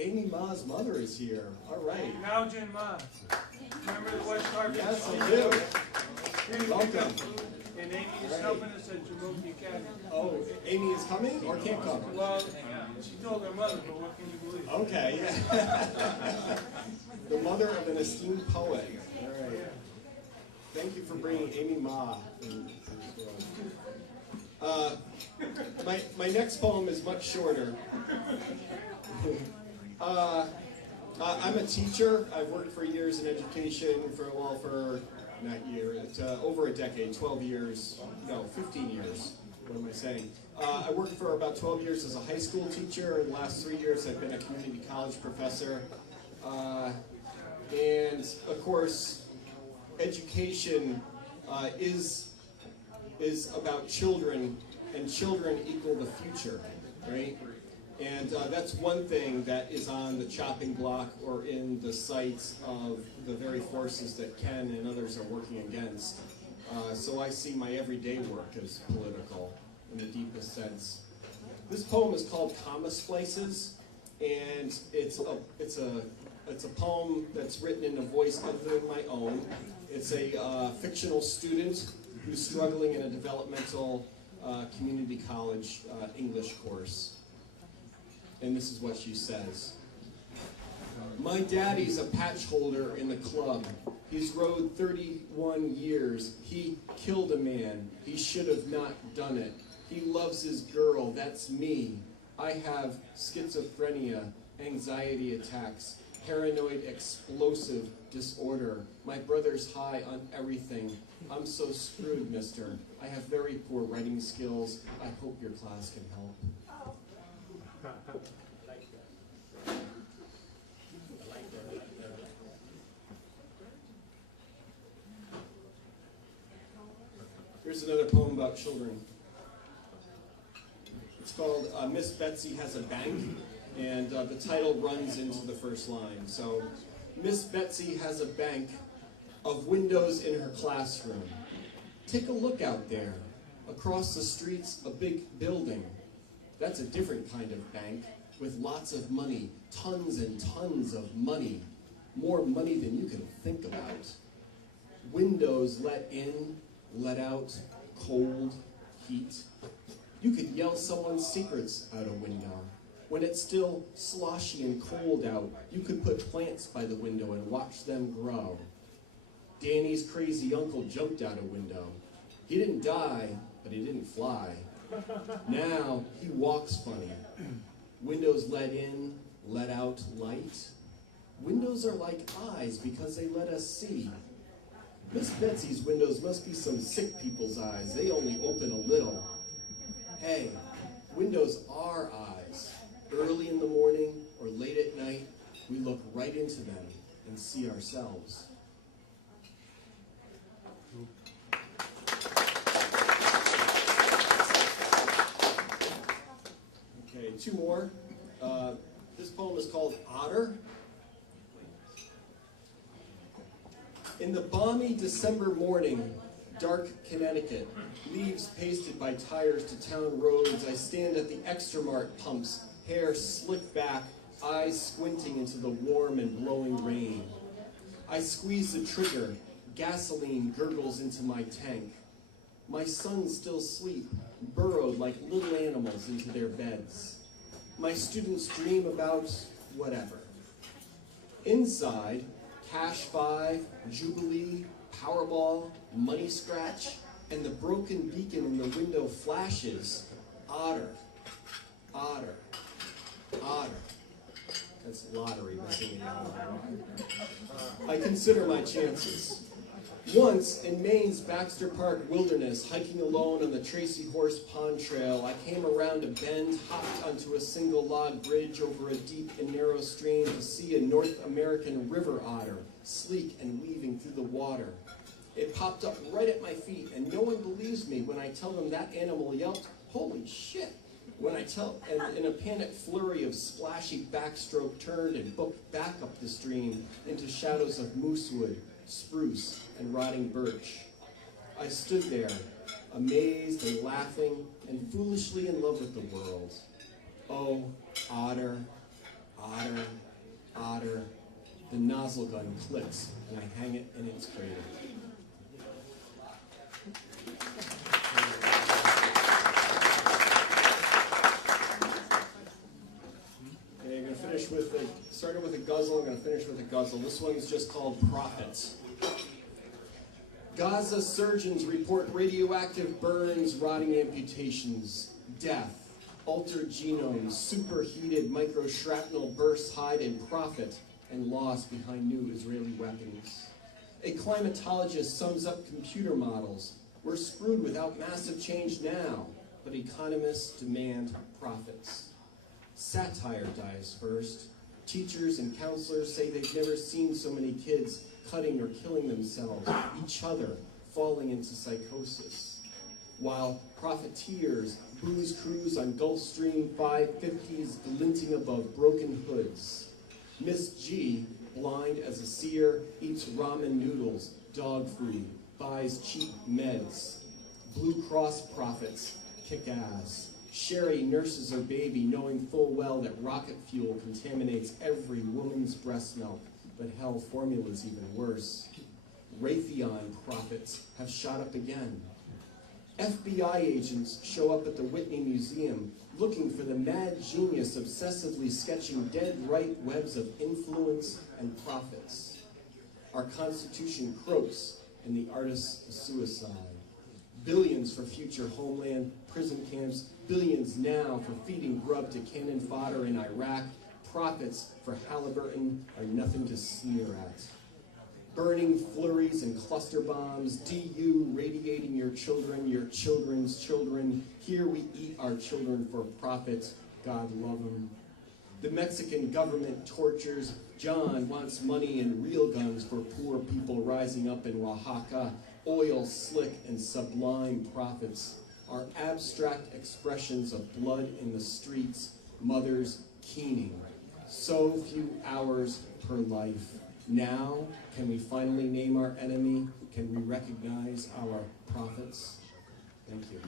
Amy Ma's mother is here. All right. Now, Jen Ma. Remember the West Carpet? Yes, I do. Welcome. And Amy is helping us at Jamoki Academy. Oh, Amy is coming or can't come? Well, she told her mother, but what can you believe? Okay, yeah. The mother of an esteemed poet. All right. Thank you for bringing Amy Ma into this world. My next poem is much shorter. I'm a teacher. I've worked for years in education for not year, it's over a decade, 12 years, no, 15 years. What am I saying? I worked for about 12 years as a high school teacher. In the last 3 years, I've been a community college professor. And of course, education is about children, and children equal the future, right? And that's one thing that is on the chopping block or in the sights of the very forces that Ken and others are working against. So I see my everyday work as political in the deepest sense. This poem is called Comma Splices, and it's a poem that's written in a voice other than my own. It's a fictional student who's struggling in a developmental community college English course. And this is what she says. My daddy's a patch holder in the club. He's rode 31 years. He killed a man. He should have not done it. He loves his girl. That's me. I have schizophrenia, anxiety attacks, paranoid explosive disorder. My brother's high on everything. I'm so screwed, mister. I have very poor writing skills. I hope your class can help. Here's another poem about children. It's called Miss Betsy Has a Bank, and the title runs into the first line. So, Miss Betsy has a bank of windows in her classroom. Take a look out there. Across the street's a big building. That's a different kind of bank, with lots of money, tons and tons of money. More money than you can think about. Windows let in, let out, cold, heat. You could yell someone's secrets out a window. When it's still sloshy and cold out, you could put plants by the window and watch them grow. Danny's crazy uncle jumped out a window. He didn't die, but he didn't fly. Now he walks funny. Windows let in, let out light. Windows are like eyes because they let us see. Miss Betsy's windows must be some sick people's eyes. They only open a little. Hey, windows are eyes. Early in the morning or late at night, we look right into them and see ourselves. Okay, two more. This poem is called Otter. In the balmy December morning, dark Connecticut, leaves pasted by tires to town roads, I stand at the Extramart pumps, hair slicked back, eyes squinting into the warm and blowing rain. I squeeze the trigger, gasoline gurgles into my tank. My sons still sleep, burrowed like little animals into their beds. My students dream about whatever. Inside, Cash 5, Jubilee, Powerball, Money Scratch, and the broken beacon in the window flashes. Otter, otter, otter. That's lottery missing out. I consider my chances. Once, in Maine's Baxter Park wilderness, hiking alone on the Tracy Horse Pond Trail, I came around a bend, hopped onto a single log bridge over a deep and narrow stream to see a North American river otter, sleek and weaving through the water. It popped up right at my feet, and no one believes me when I tell them that animal yelped, "Holy shit!" And in a panic flurry of splashy backstroke, turned and booked back up the stream into shadows of moosewood, spruce, and rotting birch. I stood there, amazed and laughing, and foolishly in love with the world. Oh, otter, otter, The nozzle gun clicks, and I hang it in its cradle. Okay, I'm going to finish with started with a guzzle, I'm going to finish with a guzzle. This one's just called Prophets. Gaza surgeons report radioactive burns, rotting amputations, death, altered genomes, superheated microshrapnel bursts hide in profit and loss behind new Israeli weapons. A climatologist sums up computer models. We're screwed without massive change now, but economists demand profits. Satire dies first. Teachers and counselors say they've never seen so many kids cutting or killing themselves, each other falling into psychosis. While profiteers booze cruise on Gulfstream 550s glinting above broken hoods. Miss G, blind as a seer, eats ramen noodles, dog food, buys cheap meds. Blue Cross profits kick ass. Sherry nurses her baby knowing full well that rocket fuel contaminates every woman's breast milk, but hell, formula's even worse. Raytheon profits have shot up again. FBI agents show up at the Whitney Museum looking for the mad genius obsessively sketching dead right webs of influence and profits. Our Constitution croaks and the artist's suicide. Billions for future homeland, prison camps, billions now for feeding grub to cannon fodder in Iraq. Profits for Halliburton are nothing to sneer at. Burning flurries and cluster bombs, DU radiating your children's children. Here we eat our children for profit. God love them. The Mexican government tortures. John wants money and real guns for poor people rising up in Oaxaca. Oil slick and sublime profits are abstract expressions of blood in the streets, mothers keening. So few hours per life. Now, can we finally name our enemy? Can we recognize our prophets? Thank you.